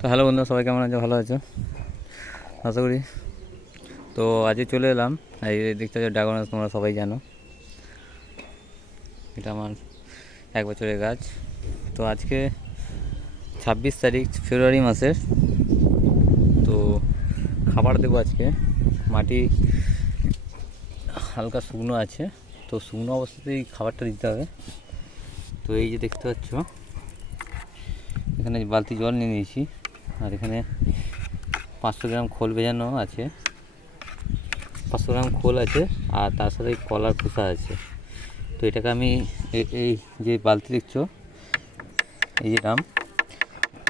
তো হ্যালো বন্ধুরা, সবাই কেমন আছো? ভালো আছো আশা করি। তো আজকে চলে এলাম, এই দেখতে পাচ্ছ ড্রাগন গাছ, তোমরা সবাই জানো এটা আমার 1 বছরের গাছ। তো আজকে 26 তারিখ ফেব্রুয়ারি মাসের। তো খাবার দেবো আজকে। মাটি হালকা শুকনো আছে, তো শুকনো অবস্থাতেই খাবারটা দিতে হবে। তো এই যে দেখতে পাচ্ছ, এখানে বালতি জল নিয়ে নিয়েছি, আর এখানে 500 গ্রাম খোল ভেজানো আছে, 500 গ্রাম খোল আছে, আর তার সাথে কলার খোসা আছে। তো এটাকে আমি এই যে বালতি দেখছো, এই যে ড্রাম,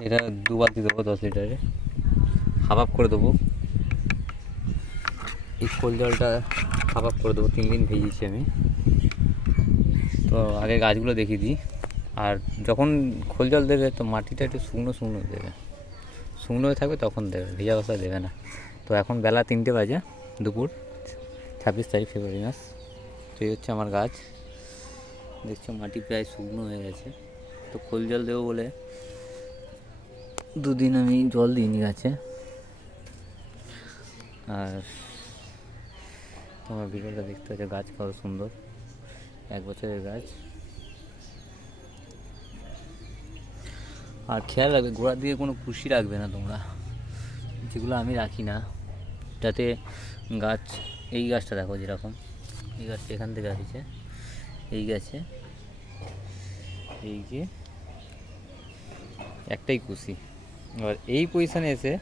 এটা 2 বালতি দেবো 10 লিটারে, হাফ হাফ করে দেবো। এই খোল জলটা হাফ হাফ করে দেবো, 3 দিন ভেজেছি আমি। তো আগে গাছগুলো দেখিয়ে দিই। আর যখন খোল জল দেবে তো মাটিটা একটু শুকনো শুকনো দেবে, শুকনো হয়ে থাকবে তখন দেবে, ভেজা অবস্থা দেবে না। তো এখন বেলা 3টে বাজে, দুপুর, 26 তারিখ ফেব্রুয়ারি মাস। তো এই হচ্ছে আমার গাছ, দেখছো মাটি প্রায় শুকনো হয়ে গেছে। তো খোল জল দেবো বলে 2 দিন আমি জল দিইনি গাছে। আর তোমার ভিডিওটা দেখতে হচ্ছে, গাছ কত সুন্দর, 1 বছরের গাছ। আর খেয়াল রাখবে, গোড়ার দিকে কোনো কুশি রাখবে না তোমরা, যেগুলো আমি রাখি না, যাতে গাছ, এই গাছটা দেখো যেরকম, এই গাছটা এখান থেকে আসছে, এই গাছে এই যে একটাই কুশি। এবার এই পজিশানে এসে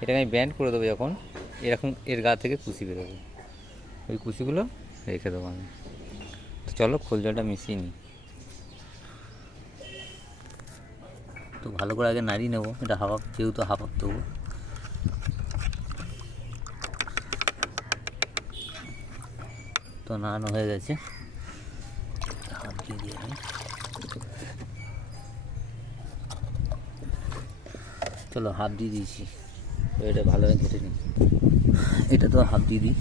এটাকে আমি ব্যান্ড করে দেবো, যখন এরকম এর গা থেকে কুশি বেরোবে, ওই কুশিগুলো রেখে দেবো আমি। তো চলো খোল জলটা মিশিয়ে নিই। তো ভালো করে আগে নাড়িয়ে নেবো, এটা হাফ, যেহেতু হাফ দেবো। তো নাড়ানো হয়ে গেছে, হাত দিয়ে দিয়ে আমি, চলো হাফ দিয়ে দিয়েছি। তো এটা ভালোভাবে ঘেটে নিই, এটা তো হাফ দিয়ে দিই।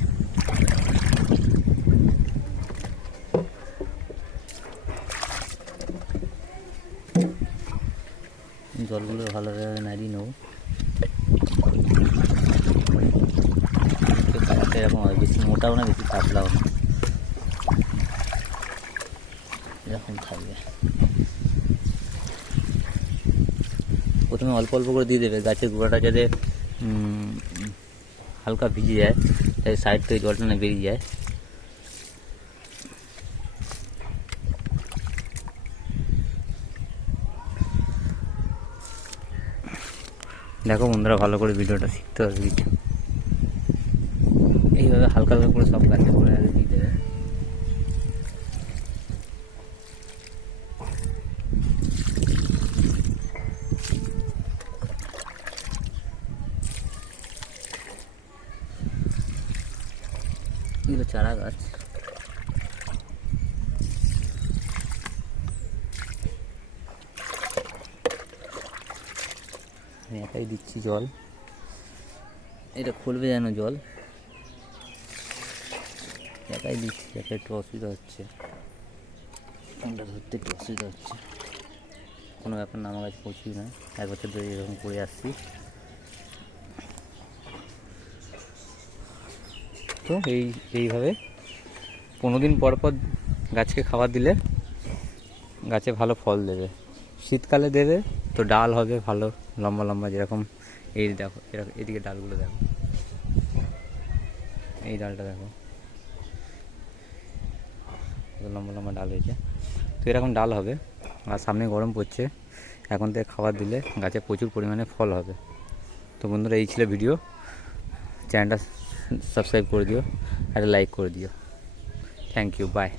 জলগুলো ভালোভাবে নাড়িয়ে নেবো। কালারটা এরকম হয়, বেশি মোটাও না বেশি পাতলাও না, এরকম থাকবে। প্রথমে অল্প অল্প করে দিয়ে দেবে, গাছের গোড়াটা যাতে হালকা ভিজে যায়, তাই সাইড থেকে জলটা না বেরিয়ে যায়। দেখো বন্ধুরা, ভালো করে ভিডিওটা শিখতে হবে কিছু, এইভাবে হালকা হালকা করে সব গাছে করে আগে দিয়ে দেবে। এগুলো চারা গাছ, আমি একাই দিচ্ছি জল, এটা খুলবে যেন জল, একাই দিচ্ছি, একা একটু অসুবিধা হচ্ছে, ফোনটা ধরতে একটু অসুবিধা হচ্ছে। কোনো ব্যাপার না, আমার কাছে পৌঁছই না, 1 বছর ধরে এরকম করে আসছি। তো এইভাবে 15 দিন পর পর গাছকে খাবার দিলে গাছে ভালো ফল দেবে। শীতকালে দেবে তো ডাল হবে ভালো লম্বা লম্বা, যেরকম এই দেখো, এরকম এদিকে ডালগুলো দেখো, এই ডালটা দেখো, লম্বা লম্বা ডাল হয়েছে। তো এরকম ডাল হবে। আর সামনে গরম পড়ছে, এখন থেকে খাবার দিলে গাছে প্রচুর পরিমাণে ফল হবে। তো বন্ধুরা, এই ছিল ভিডিও, চ্যানেলটা সাবস্ক্রাইব করে দিও আর লাইক করে দিও। Thank you, by.